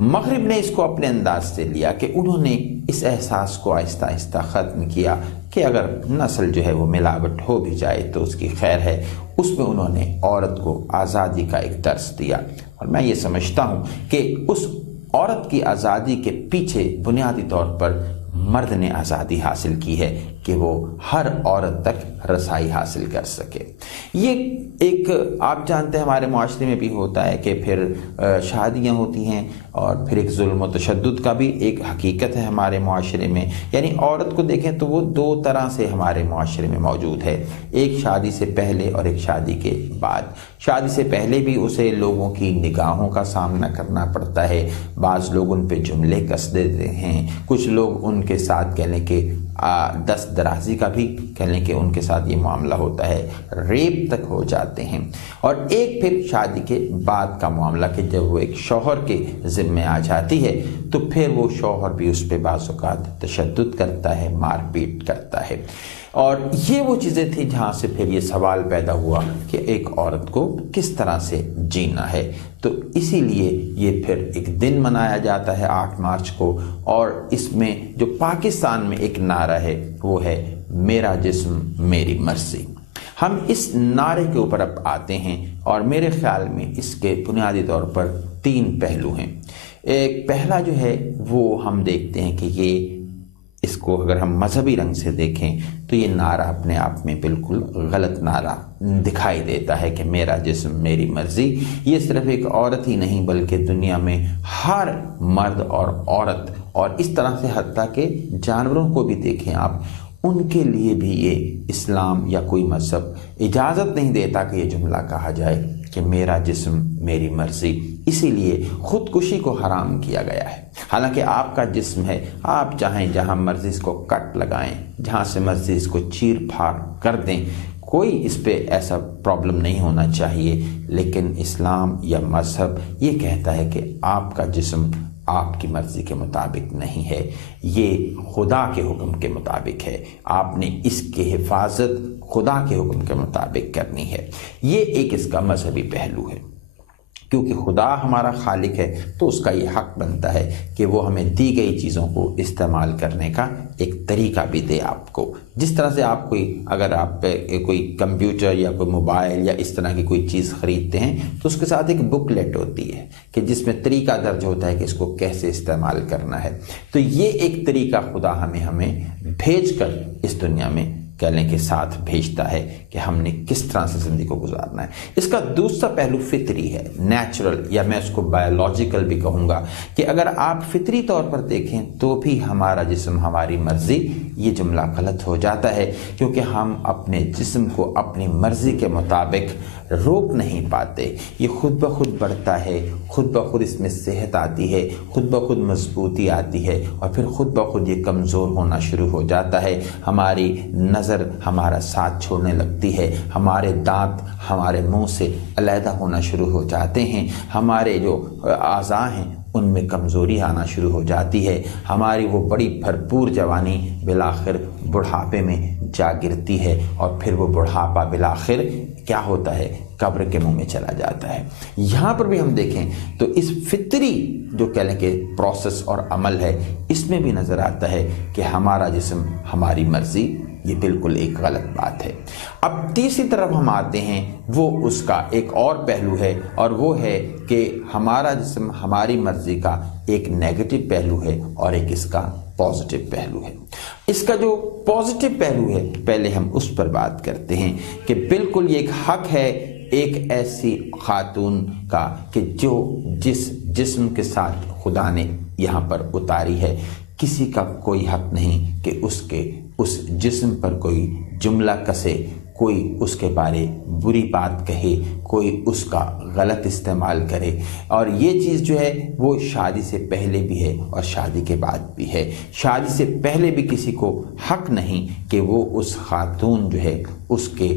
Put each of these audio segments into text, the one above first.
مغرب نے اس کو اپنے انداز سے لیا کہ انہوں نے اس احساس کو آہستہ آہستہ ختم کیا کہ اگر نسل جو ہے وہ ملاوٹ ہو بھی جائے تو اس کی خیر ہے۔ اس میں انہوں نے عورت کو آزادی کا ایک درس دیا، اور میں یہ سمجھتا ہوں کہ اس عورت کی آزادی کے پیچھے بنیادی طور پر مرد نے آزادی حاصل کی ہے کہ وہ ہر عورت تک رسائی حاصل کر سکے۔ یہ ایک آپ جانتے ہیں ہمارے معاشرے میں بھی ہوتا ہے کہ پھر شادیاں ہوتی ہیں اور پھر ایک ظلم و تشدد کا بھی ایک حقیقت ہے ہمارے معاشرے میں، یعنی عورت کو دیکھیں تو وہ دو طرح سے ہمارے معاشرے میں موجود ہے، ایک شادی سے پہلے اور ایک شادی کے بعد۔ شادی سے پہلے بھی اسے لوگوں کی نگاہوں کا سامنا کرنا پڑتا ہے، بعض لوگ ان پہ جملے کس دیتے ہیں، کچھ لوگ ان کے ساتھ کہہ لیں کہ دست درازی کا بھی کہہ لیں کہ ان کے ساتھ یہ معاملہ ہوتا ہے، ریپ تک ہو جاتے ہیں۔ اور ایک پھر شادی کے بعد کا معاملہ کہ جب وہ ایک شوہر کے ذمے آ جاتی ہے تو پھر وہ شوہر بھی اس پہ بعض اوقات تشدد کرتا ہے، مار پیٹ کرتا ہے۔ اور یہ وہ چیزیں تھیں جہاں سے پھر یہ سوال پیدا ہوا کہ ایک عورت کو کس طرح سے جینا ہے۔ تو اسی لیے یہ پھر ایک دن منایا جاتا ہے 8 مارچ کو، اور اس میں جو پاکستان میں ایک نعرہ ہے وہ ہے میرا جسم میری مرضی۔ ہم اس نعرے کے اوپر اب آتے ہیں، اور میرے خیال میں اس کے بنیادی طور پر 3 پہلو ہیں۔ ایک پہلا جو ہے وہ ہم دیکھتے ہیں کہ یہ اس کو اگر ہم مذہبی رنگ سے دیکھیں تو یہ نعرہ اپنے آپ میں بالکل غلط نعرہ دکھائی دیتا ہے کہ میرا جسم میری مرضی۔ یہ صرف ایک عورت ہی نہیں بلکہ دنیا میں ہر مرد اور عورت، اور اس طرح سے حتیٰ کہ جانوروں کو بھی دیکھیں آپ، ان کے لیے بھی یہ اسلام یا کوئی مذہب اجازت نہیں دیتا کہ یہ جملہ کہا جائے کہ میرا جسم میری مرضی۔ اسی لیے خودکشی کو حرام کیا گیا ہے۔ حالانکہ آپ کا جسم ہے، آپ چاہیں جہاں مرضی اس کو کٹ لگائیں، جہاں سے مرضی اس کو چیر پھاڑ کر دیں، کوئی اس پہ ایسا پرابلم نہیں ہونا چاہیے، لیکن اسلام یا مذہب یہ کہتا ہے کہ آپ کا جسم آپ کی مرضی کے مطابق نہیں ہے، یہ خدا کے حکم کے مطابق ہے، آپ نے اس کی حفاظت خدا کے حکم کے مطابق کرنی ہے۔ یہ ایک اس کا مذہبی پہلو ہے، کیونکہ خدا ہمارا خالق ہے تو اس کا یہ حق بنتا ہے کہ وہ ہمیں دی گئی چیزوں کو استعمال کرنے کا ایک طریقہ بھی دے آپ کو۔ جس طرح سے آپ اگر آپ کوئی کمپیوٹر یا کوئی موبائل یا اس طرح کی کوئی چیز خریدتے ہیں تو اس کے ساتھ ایک بک لیٹ ہوتی ہے کہ جس میں طریقہ درج ہوتا ہے کہ اس کو کیسے استعمال کرنا ہے۔ تو یہ ایک طریقہ خدا ہمیں بھیج کر اس دنیا میں کہہ لیں کہ ساتھ بھیجتا ہے کہ ہم نے کس طرح سے زندگی کو گزارنا ہے۔ اس کا دوسرا پہلو فطری ہے، نیچرل، یا میں اس کو بایولوجیکل بھی کہوں گا کہ اگر آپ فطری طور پر دیکھیں تو بھی ہمارا جسم ہماری مرضی، یہ جملہ غلط ہو جاتا ہے، کیونکہ ہم اپنے جسم کو اپنی مرضی کے مطابق روک نہیں پاتے۔ یہ خود بخود بڑھتا ہے، خود بخود اس میں صحت آتی ہے، خود بخود مضبوطی آتی ہے، اور پھر خود بخود یہ کمزور ہونا شروع ہو جاتا ہے۔ ہماری نظر ہمارا ساتھ چھوڑنے لگتی ہے، ہمارے دانت ہمارے منہ سے علیحدہ ہونا شروع ہو جاتے ہیں، ہمارے جو اعضاء ہیں ان میں کمزوری آنا شروع ہو جاتی ہے، ہماری وہ بڑی بھرپور جوانی بالآخر بڑھاپے میں جا گرتی ہے، اور پھر وہ بڑھاپا بالآخر کیا ہوتا ہے، قبر کے منہ میں چلا جاتا ہے۔ یہاں پر بھی ہم دیکھیں تو اس فطری جو کہہ لیں کہ پروسیس اور عمل ہے، اس میں بھی نظر آتا ہے کہ ہمارا جسم ہماری مرضی، یہ بالکل ایک غلط بات ہے۔ اب تیسری طرف ہم آتے ہیں، وہ اس کا ایک اور پہلو ہے، اور وہ ہے کہ ہمارا جسم ہماری مرضی کا ایک نیگیٹو پہلو ہے اور ایک اس کا پازیٹو پہلو ہے۔ اس کا جو پازیٹو پہلو ہے پہلے ہم اس پر بات کرتے ہیں کہ بالکل یہ ایک حق ہے ایک ایسی خاتون کا کہ جو جس جسم کے ساتھ خدا نے یہاں پر اتاری ہے، کسی کا کوئی حق نہیں کہ اس جسم پر کوئی جملہ کسے، کوئی اس کے بارے بری بات کہے، کوئی اس کا غلط استعمال کرے۔ اور یہ چیز جو ہے وہ شادی سے پہلے بھی ہے اور شادی کے بعد بھی ہے۔ شادی سے پہلے بھی کسی کو حق نہیں کہ وہ اس خاتون جو ہے اس کے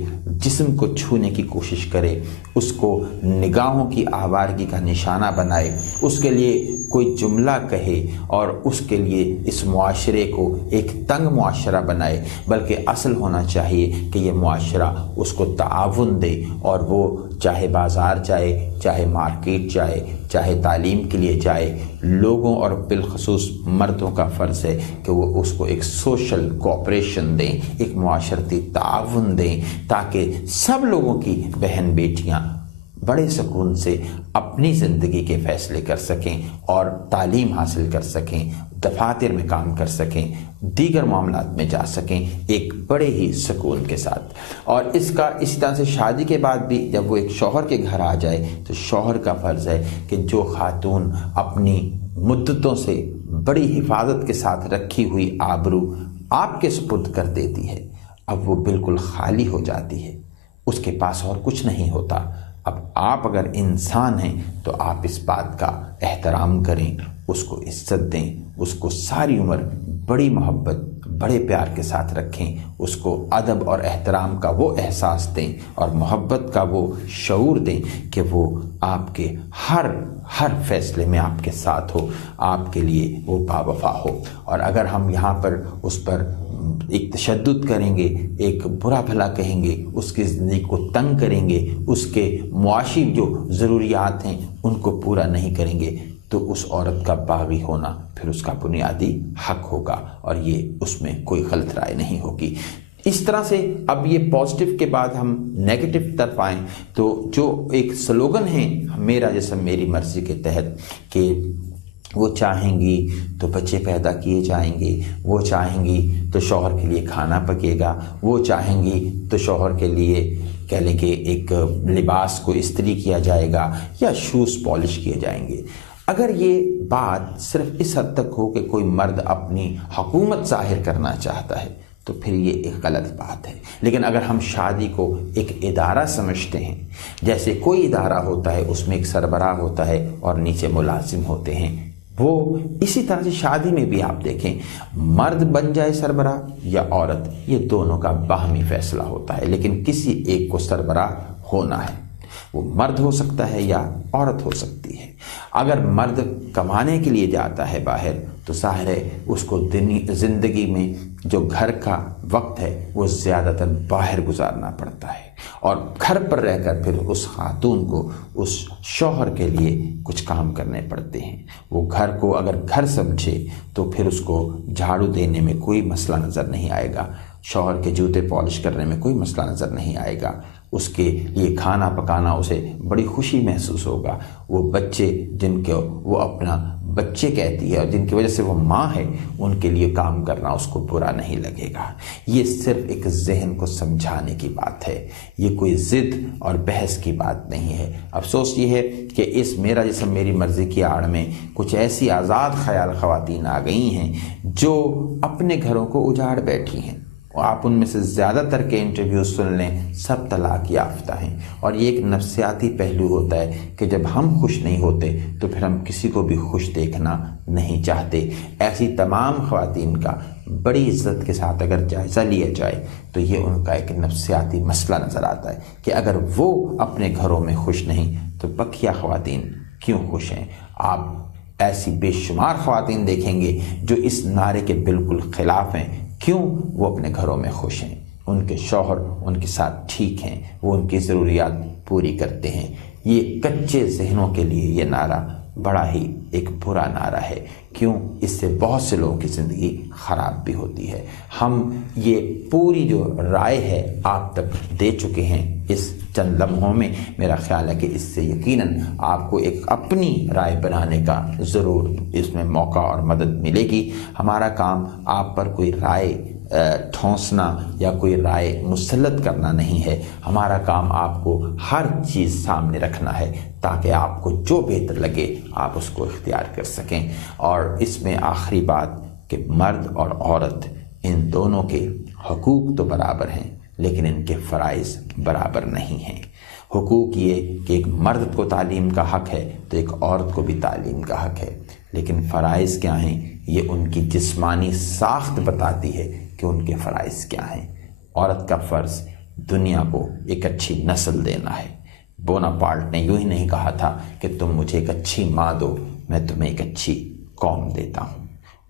جسم کو چھونے کی کوشش کرے، اس کو نگاہوں کی آوارگی کا نشانہ بنائے، اس کے لیے کوئی جملہ کہے اور اس کے لیے اس معاشرے کو ایک تنگ معاشرہ بنائے، بلکہ اصل ہونا چاہیے کہ یہ معاشرہ اس کو تعاون سکون دے، اور وہ چاہے بازار جائے، چاہے مارکیٹ جائے، چاہے تعلیم کے لیے جائے، لوگوں اور بالخصوص مردوں کا فرض ہے کہ وہ اس کو ایک سوشل کوآپریشن دیں، ایک معاشرتی تعاون دیں، تاکہ سب لوگوں کی بہن بیٹیاں بڑے سکون سے اپنی زندگی کے فیصلے کر سکیں اور تعلیم حاصل کر سکیں، دفاتر میں کام کر سکیں، دیگر معاملات میں جا سکیں ایک بڑے ہی سکون کے ساتھ۔ اور اسی طرح سے شادی کے بعد بھی جب وہ ایک شوہر کے گھر آ جائے تو شوہر کا فرض ہے کہ جو خاتون اپنی مدتوں سے بڑی حفاظت کے ساتھ رکھی ہوئی آبرو آپ کے سپرد کر دیتی ہے، اب وہ بالکل خالی ہو جاتی ہے، اس کے پاس اور کچھ نہیں ہوتا۔ اب آپ اگر انسان ہیں تو آپ اس بات کا احترام کریں، اس کو عزت دیں، اس کو ساری عمر بڑی محبت، بڑے پیار کے ساتھ رکھیں، اس کو ادب اور احترام کا وہ احساس دیں اور محبت کا وہ شعور دیں کہ وہ آپ کے ہر فیصلے میں آپ کے ساتھ ہو، آپ کے لیے وہ باوفا ہو۔ اور اگر ہم یہاں پر اس پر ایک تشدد کریں گے، ایک برا بھلا کہیں گے، اس کی زندگی کو تنگ کریں گے، اس کے معاشی جو ضروریات ہیں ان کو پورا نہیں کریں گے، تو اس عورت کا باغی ہونا پھر اس کا بنیادی حق ہوگا، اور یہ اس میں کوئی غلط رائے نہیں ہوگی۔ اس طرح سے اب یہ پازیٹیو کے بعد ہم نیگیٹو طرف آئیں تو جو ایک سلوگن ہے میرا جسم میری مرضی کے تحت کہ وہ چاہیں گی تو بچے پیدا کیے جائیں گے، وہ چاہیں گی تو شوہر کے لیے کھانا پکے گا، وہ چاہیں گی تو شوہر کے لیے کہہ لیں کہ ایک لباس کو استری کیا جائے گا یا شوز پالش کیے جائیں گے۔ اگر یہ بات صرف اس حد تک ہو کہ کوئی مرد اپنی حکومت ظاہر کرنا چاہتا ہے تو پھر یہ ایک غلط بات ہے۔ لیکن اگر ہم شادی کو ایک ادارہ سمجھتے ہیں، جیسے کوئی ادارہ ہوتا ہے اس میں ایک سربراہ ہوتا ہے اور نیچے ملازم ہوتے ہیں، وہ اسی طرح سے شادی میں بھی آپ دیکھیں، مرد بن جائے سربراہ یا عورت، یہ دونوں کا باہمی فیصلہ ہوتا ہے، لیکن کسی ایک کو سربراہ ہونا ہے، وہ مرد ہو سکتا ہے یا عورت ہو سکتی ہے۔ اگر مرد کمانے کے لیے جاتا ہے باہر تو ظاہر ہے اس کو زندگی میں جو گھر کا وقت ہے وہ زیادہ تر باہر گزارنا پڑتا ہے، اور گھر پر رہ کر پھر اس خاتون کو اس شوہر کے لیے کچھ کام کرنے پڑتے ہیں۔ وہ گھر کو اگر گھر سمجھے تو پھر اس کو جھاڑو دینے میں کوئی مسئلہ نظر نہیں آئے گا، شوہر کے جوتے پالش کرنے میں کوئی مسئلہ نظر نہیں آئے گا، اس کے لیے کھانا پکانا اسے بڑی خوشی محسوس ہوگا۔ وہ بچے جن کے وہ اپنا بچے کہتی ہے اور جن کی وجہ سے وہ ماں ہے، ان کے لیے کام کرنا اس کو برا نہیں لگے گا۔ یہ صرف ایک ذہن کو سمجھانے کی بات ہے، یہ کوئی ضد اور بحث کی بات نہیں ہے۔ افسوس یہ ہے کہ اس میرا جسم میری مرضی کی آڑ میں کچھ ایسی آزاد خیال خواتین آ گئی ہیں جو اپنے گھروں کو اجاڑ بیٹھی ہیں۔ آپ ان میں سے زیادہ تر کے انٹرویوز سن لیں، سب طلاق یافتہ ہیں، اور یہ ایک نفسیاتی پہلو ہوتا ہے کہ جب ہم خوش نہیں ہوتے تو پھر ہم کسی کو بھی خوش دیکھنا نہیں چاہتے۔ ایسی تمام خواتین کا بڑی عزت کے ساتھ اگر جائزہ لیا جائے تو یہ ان کا ایک نفسیاتی مسئلہ نظر آتا ہے کہ اگر وہ اپنے گھروں میں خوش نہیں تو بقیہ خواتین کیوں خوش ہیں۔ آپ ایسی بے شمار خواتین دیکھیں گے جو اس نعرے کے بالکل خلاف ہیں، کیوں؟ وہ اپنے گھروں میں خوش ہیں، ان کے شوہر ان کے ساتھ ٹھیک ہیں، وہ ان کی ضروریات پوری کرتے ہیں۔ یہ کچے ذہنوں کے لیے یہ نعرہ بڑا ہی ایک برا نعرہ ہے، کیوں؟ اس سے بہت سے لوگوں کی زندگی خراب بھی ہوتی ہے۔ ہم یہ پوری جو رائے ہے آپ تک دے چکے ہیں اس چند لمحوں میں۔ میرا خیال ہے کہ اس سے یقیناً آپ کو ایک اپنی رائے بنانے کا ضرور اس میں موقع اور مدد ملے گی۔ ہمارا کام آپ پر کوئی رائے ٹھونسنا یا کوئی رائے مسلط کرنا نہیں ہے، ہمارا کام آپ کو ہر چیز سامنے رکھنا ہے تاکہ آپ کو جو بہتر لگے آپ اس کو اختیار کر سکیں۔ اور اس میں آخری بات کہ مرد اور عورت ان دونوں کے حقوق تو برابر ہیں لیکن ان کے فرائض برابر نہیں ہیں۔ حقوق یہ کہ ایک مرد کو تعلیم کا حق ہے تو ایک عورت کو بھی تعلیم کا حق ہے، لیکن فرائض کیا ہیں یہ ان کی جسمانی ساخت بتاتی ہے کہ ان کے فرائض کیا ہیں۔ عورت کا فرض دنیا کو ایک اچھی نسل دینا ہے۔ بوناپارٹ نے یوں ہی نہیں کہا تھا کہ تم مجھے ایک اچھی ماں دو، میں تمہیں ایک اچھی قوم دیتا ہوں۔